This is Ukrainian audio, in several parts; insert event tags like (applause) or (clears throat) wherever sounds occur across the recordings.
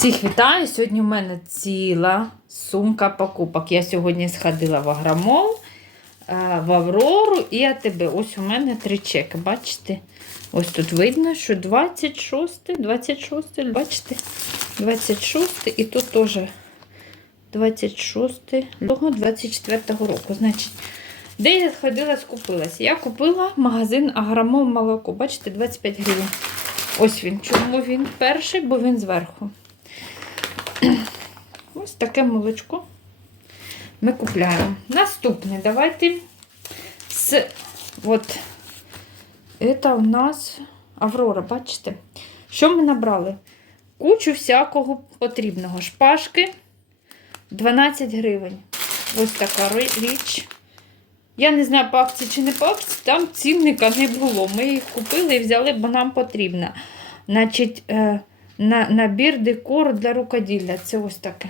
Всіх вітаю! Сьогодні у мене ціла сумка покупок. Я сьогодні сходила в Агромол, е, в Аврору і АТБ. Ось у мене три чеки. Бачите? Ось тут видно, що 26, 26, бачите? 26 і тут теж 26 лютого 24 року. Значить, де я ходила, скупилася? Я купила магазин Агромол молоко. Бачите, 25 гривень. Ось він. Чому він перший? Бо він зверху. Таке молочко ми купляємо. Наступне, давайте з от це у нас Аврора, бачите? Що ми набрали? Кучу всякого потрібного. Шпажки 12 гривень. Ось така річ. Я не знаю, по акції чи не по акції, там цінника не було. Ми їх купили і взяли, бо нам потрібно. Значить, е, на, набір декору для рукоділля. Це ось таке.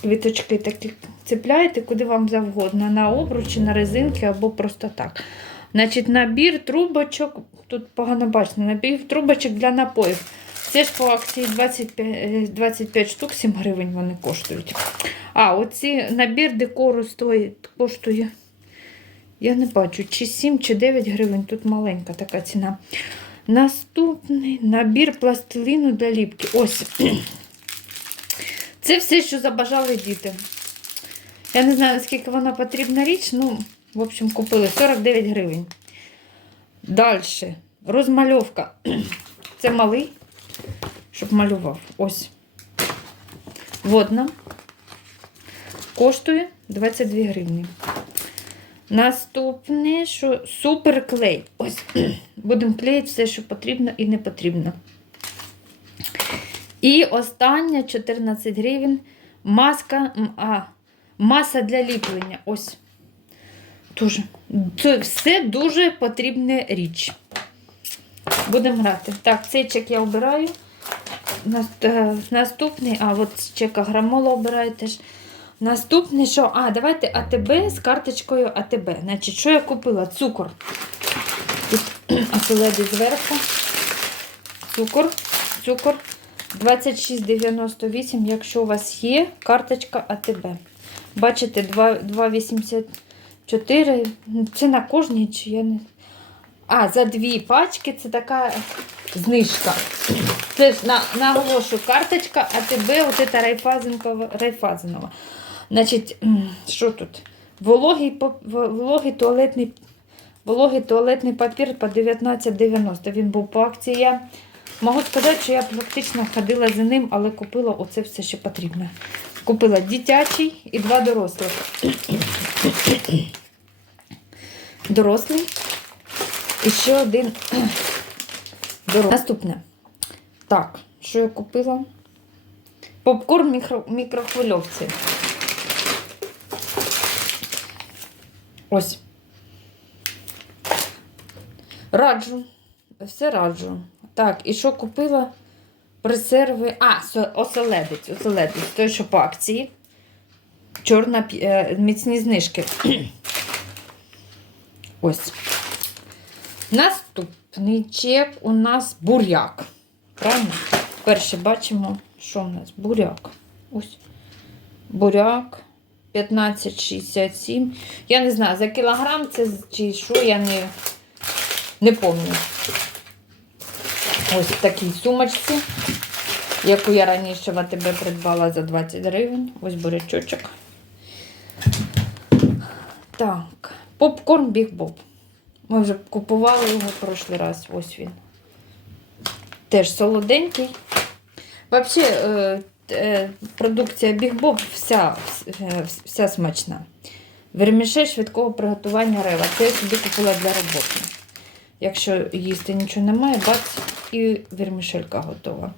Квіточки такі цепляєте, куди вам завгодно. На обручі, на резинки або просто так. Значить, набір трубочок, тут погано бачно, набір трубочок для напоїв. Це ж по акції 25, е, 25 штук, 7 гривень вони коштують. А, оці набір декору стоїть, коштує, я не бачу, чи 7, чи 9 гривень. Тут маленька така ціна. Наступний набір пластиліну для ліпки. Ось. Це все, що забажали діти. Я не знаю, наскільки вона потрібна річ, ну, в общем, купили 49 гривень. Далі. Розмальовка. (clears throat) Це малий, щоб малював. Ось. Водна. Коштує 22 гривні. Наступне, що суперклей. Ось. (clears throat) Будемо клеїти все, що потрібно і не потрібно. І остання 14 гривень. Маска, а, маса для ліплення. Ось. Дуже. Це все дуже потрібна річ. Будемо грати. Так, цей чек я обираю. Е, Наступний, а от чек Аграмола обираю теж. Наступний, що? А, давайте АТБ з карточкою АТБ. Значить, що я купила? Цукор. Тут оселеди зверху. Цукор. Цукор. 26,98, якщо у вас є карточка АТБ. Бачите, 2,84. Це на кожній чи я не. А, за дві пачки це така знижка. Це ж на, наголошую, карточка АТБ, от це Райфазенкова, Райфазенова. Значить, що тут? Вологий, вологий туалетний Вологий туалетний папір по 19,90. Він був по акції. Я можу сказати, що я фактично ходила за ним, але купила оце все, що потрібно. Купила дитячий і два дорослих. Дорослий. І ще один (clears throat) дорослий. Наступне. Так, що я купила? Попкорн мікро, мікрохвильовці. Ось. Раджу. Все раджу. Так, і що купила? Пресерви. А, оселедець. Оселедець. Той, що по акції. Чорна е, міцні знижки. (clears throat) Ось. Наступний чек у нас буряк. Правильно? Перше бачимо, що у нас? Буряк. Ось. Буряк. 15,67. Я не знаю, за кілограм це чи що, я не, не пам'ятаю. Ось в такій сумочці, яку я раніше в АТБ придбала за 20 гривень. Ось бурячочок. Так, попкорн Біг Боб. Ми вже купували його в прошлий раз. Ось він. Теж солоденький. Взагалі, е, е, продукція Біг Боб вся, е, вся смачна. Вермішель швидкого приготування рева. Це я собі купила для роботи. Якщо їсти нічого немає, бац, і вермішелька готова.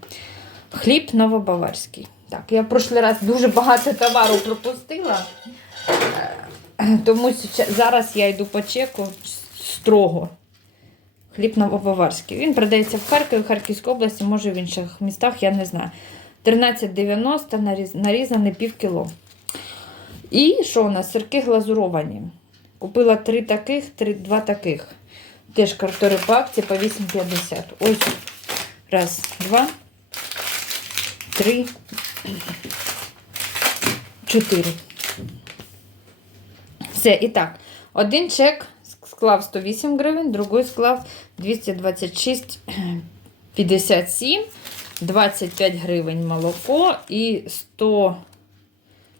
Хліб новобаварський. Так, я в прошлий раз дуже багато товару пропустила. Е, Тому зараз я йду по чеку строго. Хліб новобаварський. Він продається в Харкові, в Харківській області, може в інших містах, я не знаю. 13,90 наріз- нарізаний пів кіло. І що у нас? Сирки глазуровані. Купила три таких, три, два таких. Теж картори по акції по 8,50. Ось. Раз, два, три, чотири. Все, і так, один чек склав 108 гривень, другий склав 226,57, 25 гривень молоко і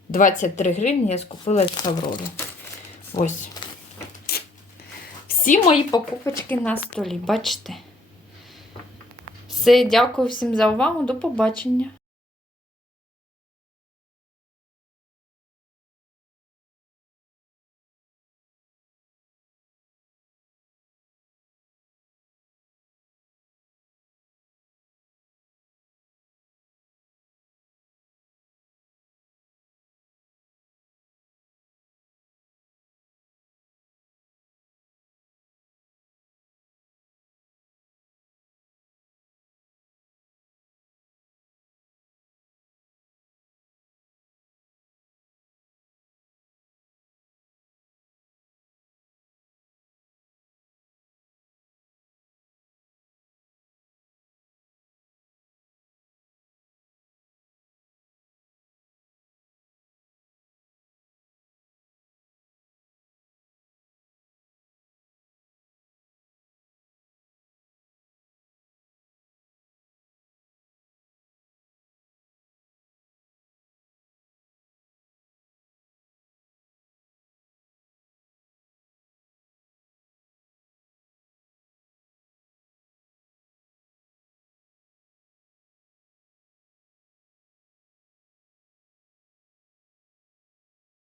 123 гривні я скупила з Аврори. Ось. Всі мої покупочки на столі, бачите? Все, дякую всім за увагу. До побачення.